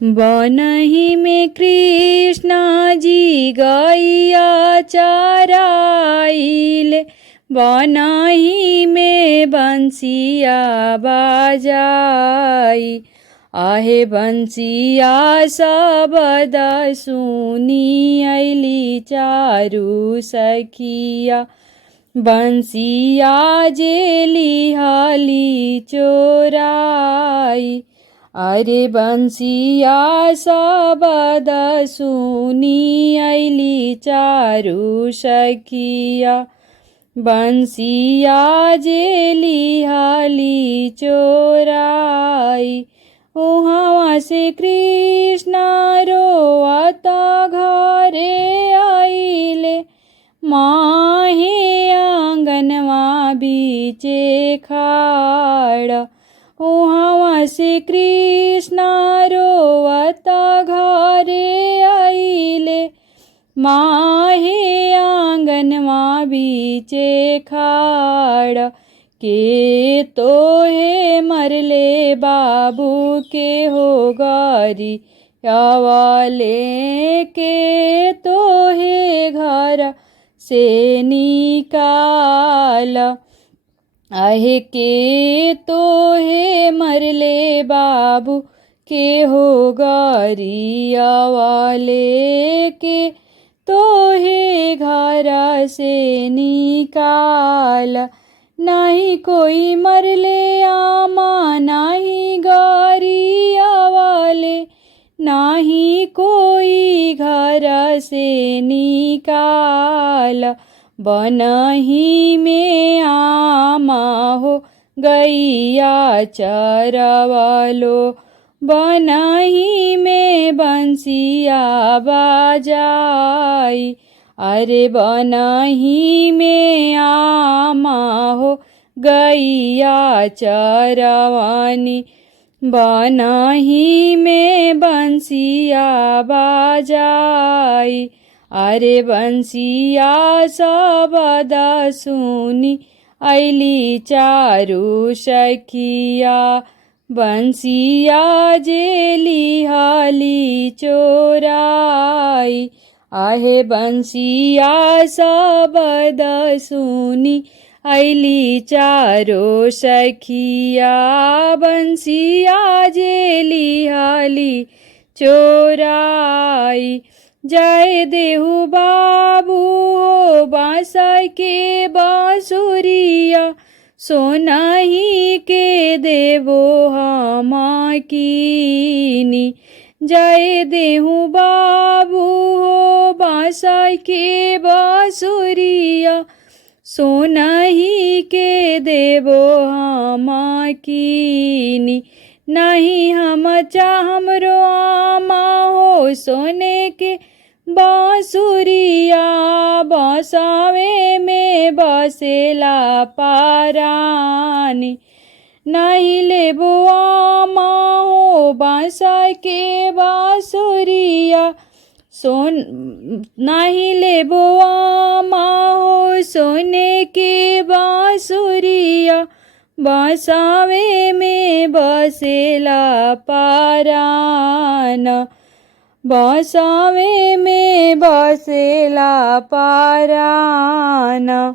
बनहि में कृष्ण जी गैया चराइले, बनहि में बंसिया बजाई। आहे बंसिया शब्द सुनी अइली चारू सखिया, बंसिया जेली हाली चोराई। अरे बंसिया शब्द सुनी अइली चारू सखिया, बंसिया जेली हाली चोराई। उहाँ से कृष्ण रोवता घरे आइले, माहे आंगनवा बीचे खाड़। उहाँ से कृष्ण रोवता घरे आइले, माहे आंगनवा बीचे खाड़। के तोहे मरले बाबू के हो गारी अवाले, के तोहे घर से निकाल। आहे के तोहे मरले बाबू के हो गारी अवाले, के तोहे घर से निकाल। नाही कोई मरले आमा नाही गारी आवाले, नाही कोई घर से निकाल। बनहि में आमा हो गैया चरवालो, बनहि में बंसिया बजाई। अरे बनहि में आमा हो गैया चरवानी, बनहि में बंसिया बजाई। अरे बंसिया शब्द सुनी अइली चारू सखिया, बंसिया जेली हाली चोराई। आहे बंसिया शब्द सुनी अइली चारो सखिया, बंसिया जेली हाली चोराई। जय देहु बाबू हो बांसा के बांसुरिया, सोनाही के देवो हमा कीनी। जय देहु बाबू हो बांसा के बांसुरिया, सोनाही के देवो हमा कीनी। नहीं हम हमरो आमा हो सोने के बांसुरिया, बसावे में बसेला पारानी। नहीं लेबो आमा हो बांसा के बांसुरिया, नहीं लेबो आमा हो सोने के बांसुरिया, बसावे में बसेला पाराना, बसावे में बसेला पाराना।